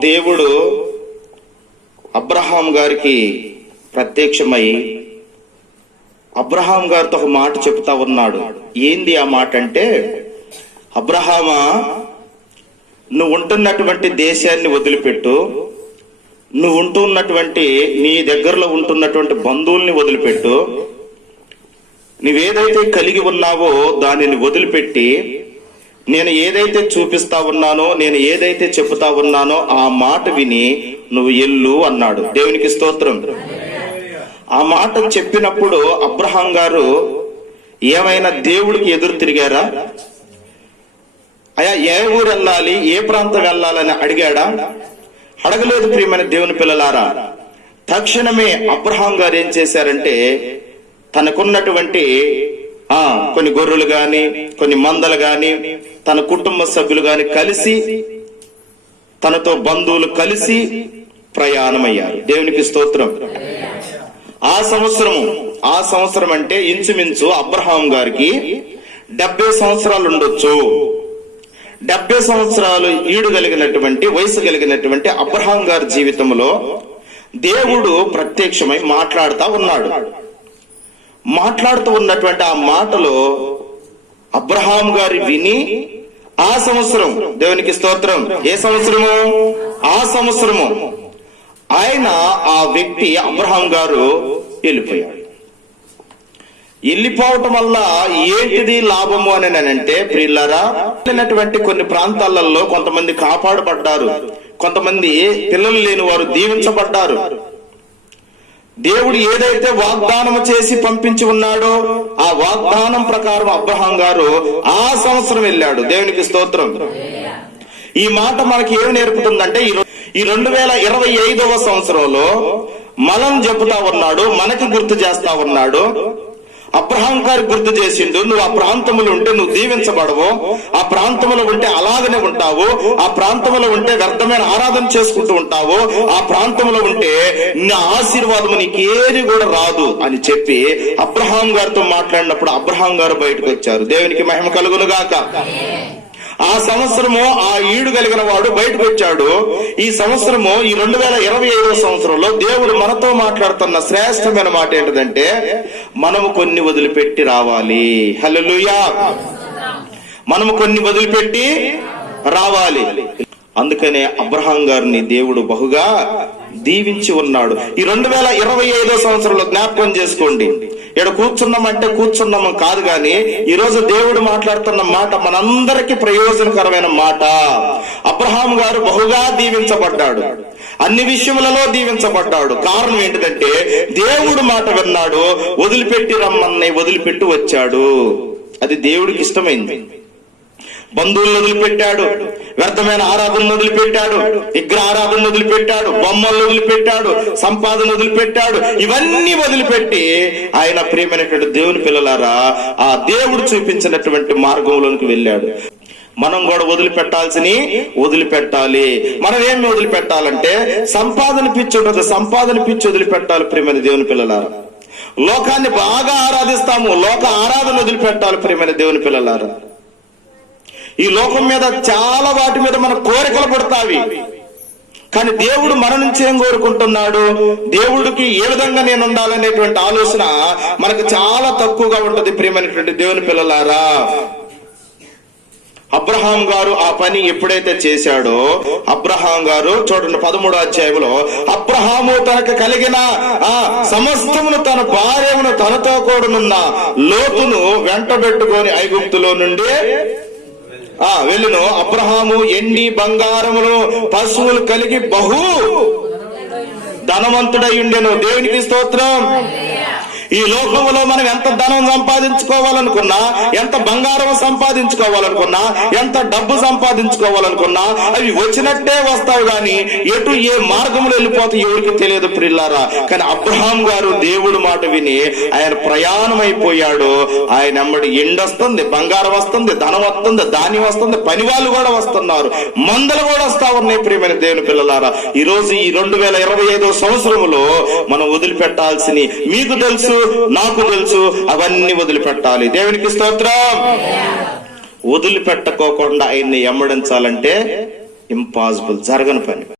దేవుడు అబ్రహాం గారికి ప్రత్యక్షమై అబ్రహాం గారితో ఒక మాట చెప్తా ఉన్నాడు. ఏంది ఆ మాట అంటే అబ్రహామా నువ్వు ఉంటున్నటువంటి దేశాన్ని వదిలిపెట్టు. నువ్వు ఉంటున్నటువంటి నీ దగ్గరలో ఉంటున్నటువంటి బంధువుల్ని వదిలిపెట్టు. నువ్వేదైతే కలిగి ఉన్నావో దానిని వదిలిపెట్టి నేను ఏదైతే చూపిస్తా ఉన్నానో నేను ఏదైతే చెబుతా ఉన్నానో ఆ మాట విని నువ్వు ఎల్లు అన్నాడు. దేవునికి స్తోత్రం. ఆ మాట చెప్పినప్పుడు అబ్రహాం గారు ఏమైనా దేవుడికి ఎదురు తిరిగారా? అయా ఏ ఊరు వెళ్ళాలి? ఏ ప్రాంతం వెళ్ళాలని అడిగాడా? అడగలేదు ప్రియమైన దేవుని పిల్లలారా. తక్షణమే అబ్రహాం గారు ఏం చేశారంటే తనకున్నటువంటి ఆ కొన్ని గొర్రెలు గాని కొన్ని మందలు గాని తన కుటుంబ సభ్యులు గాని కలిసి తనతో బంధువులు కలిసి ప్రయాణమయ్యారు. దేవునికి స్తోత్రం. ఆ సంవత్సరము ఆ సంవత్సరం అంటే ఇంచుమించు అబ్రహాం గారికి డెబ్బై సంవత్సరాలు ఉండొచ్చు. డెబ్బై సంవత్సరాలు ఈడు కలిగినటువంటి వయసు కలిగినటువంటి అబ్రహాం గారి జీవితంలో దేవుడు ప్రత్యక్షమై మాట్లాడుతూ ఉన్నాడు. మాట్లాడుతూ ఉన్నటువంటి ఆ మాటలో అబ్రహాం గారి విని ఆ సంవత్సరం దేవునికి స్తోత్రం. ఏ సంవత్సరము? ఆ సంవత్సరము. ఆయన ఆ వ్యక్తి అబ్రహాం గారు వెళ్ళిపోయాడు. వెళ్ళిపోవటం వల్ల ఏంటిది లాభము అని అంటే ప్రియులారా వెళ్ళినటువంటి కొన్ని ప్రాంతాలలో కొంతమంది కాపాడబడ్డారు. కొంతమంది పిల్లలు లేని వారు దీవించబడ్డారు. దేవుడు ఏదైతే వాగ్దానం చేసి పంపించి ఉన్నాడో ఆ వాగ్దానం ప్రకారం అబ్రహాం గారు ఆ సంవత్సరం వెళ్ళాడు. దేవునికి స్తోత్రం. ఈ మాట మనకి ఏమి నేర్పుతుందంటే ఈ ఈ రెండు వేల ఇరవై ఐదవ సంవత్సరంలో మనం చెబుతా ఉన్నాడు మనకి గుర్తు చేస్తా ఉన్నాడు. అబ్రహాం గారు గుర్తు చేసిండు నువ్వు ఆ ప్రాంతములు ఉంటే నువ్వు దీవించబడవు ఆ ప్రాంతంలో ఉంటే అలాగనే ఉంటావు. ఆ ప్రాంతంలో ఉంటే వ్యర్థమైన ఆరాధన చేసుకుంటూ ఉంటావు. ఆ ప్రాంతంలో ఉంటే నా ఆశీర్వాదము నీకేది కూడా రాదు అని చెప్పి అబ్రహాం గారితో మాట్లాడినప్పుడు అబ్రహాం గారు బయటకు వచ్చారు. దేవునికి మహిమ కలుగును గాక ఆ సంవత్సరము ఆ ఈడు కలిగిన వాడు బయటకు వచ్చాడు. ఈ సంవత్సరము ఈ రెండు వేల ఇరవై ఐదవ సంవత్సరంలో దేవుడు మనతో మాట్లాడుతున్న శ్రేష్టమైన మాట ఏంటంటే మనము కొన్ని వదిలిపెట్టి రావాలి. హల్లెలూయా. మనము కొన్ని వదిలిపెట్టి రావాలి. అందుకనే అబ్రహాం గారిని దేవుడు బహుగా దీవించి ఉన్నాడు. ఈ రెండు వేల ఇరవై ఐదో సంవత్సరంలో జ్ఞాపకం చేసుకోండి. ఇక్కడ కూర్చున్నామంటే కూర్చున్నాము కాదు గాని ఈ రోజు దేవుడు మాట్లాడుతున్న మాట మనందరికీ ప్రయోజనకరమైన మాట. అబ్రహాం గారు బహుగా దీవించబడ్డాడు. అన్ని విషయములలో దీవించబడ్డాడు. కారణం ఏంటిదంటే దేవుడు మాట విన్నాడు వదిలిపెట్టి రమ్మన్నై వదిలిపెట్టి వచ్చాడు. అది దేవుడికి ఇష్టమైంది. బంధువులను వదిలిపెట్టాడు. వ్యర్థమైన ఆరాధనను వదిలిపెట్టాడు. విగ్రహ ఆరాధన వదిలిపెట్టాడు. బొమ్మలు వదిలిపెట్టాడు. సంపాదన వదిలిపెట్టాడు. ఇవన్నీ వదిలిపెట్టి ఆయన ప్రియమైనటువంటి దేవుని పిల్లలారా ఆ దేవుడు చూపించినటువంటి మార్గంలోనికి వెళ్ళాడు. మనం కూడా వదిలిపెట్టాల్సిని వదిలిపెట్టాలి. మనం ఏమి వదిలిపెట్టాలంటే సంపాదన పిచ్చి ఉంటుంది. సంపాదన పిచ్చి వదిలిపెట్టాలి ప్రియమైన దేవుని పిల్లలారా. లోకాన్ని బాగా ఆరాధిస్తాము. లోక ఆరాధన వదిలిపెట్టాలి ప్రియమైన దేవుని పిల్లలారా. ఈ లోకం మీద చాలా వాటి మీద మన కోరికలు పుడతావి. కానీ దేవుడు మన నుంచి ఏం కోరుకుంటున్నాడు? దేవుడికి ఏ విధంగా నేను ఉండాలనేటువంటి ఆలోచన మనకు చాలా తక్కువగా ఉంటది ప్రియమైనటువంటి దేవుని పిల్లలారా. అబ్రహాం గారు ఆ పని ఎప్పుడైతే చేశాడో అబ్రహాం గారు చూడండి పదమూడో అధ్యాయంలో అబ్రహాము తనకు కలిగిన ఆ సమస్తమును తన భార్యమును తనతో కూడనున్న లోతును వెంటబెట్టుకొని ఐగుప్తులో నుండి ఆ వెళ్ళును. అబ్రహాము ఎండి బంగారములు పశువులు కలిగి బహు ధనవంతుడై ఉండెను. దేవునికి స్తోత్రం. ఈ లోకంలో మనం ఎంత ధనం సంపాదించుకోవాలనుకున్నా ఎంత బంగారం సంపాదించుకోవాలనుకున్నా ఎంత డబ్బు సంపాదించుకోవాలనుకున్నా అవి వచ్చినట్టే వస్తావు గాని ఎటు ఏ మార్గంలో వెళ్ళిపోతే ఎవరికి తెలియదు ప్రిల్లారా. కానీ అబ్రహాం గారు దేవుడు మాట విని ఆయన ప్రయాణం అయిపోయాడు ఆయన అమ్మడి ఎండ వస్తుంది బంగారం వస్తుంది ధనం వస్తుంది ధాన్యం వస్తుంది పని వాళ్ళు కూడా వస్తున్నారు. మందలు కూడా వస్తా ఉన్నాయి ప్రియమైన దేవుని పిల్లలారా. ఈ రోజు ఈ రెండు వేల ఇరవై ఐదో సంవత్సరములో మనం వదిలిపెట్టాల్సిన మీకు తెలుసు నాకు తెలుసు అవన్నీ వదిలిపెట్టాలి. దేవునికి స్తోత్రం. వదిలిపెట్టకోకుండా ఆయన్ని ఎమ్మడించాలంటే ఇంపాసిబుల్ జరగని పని.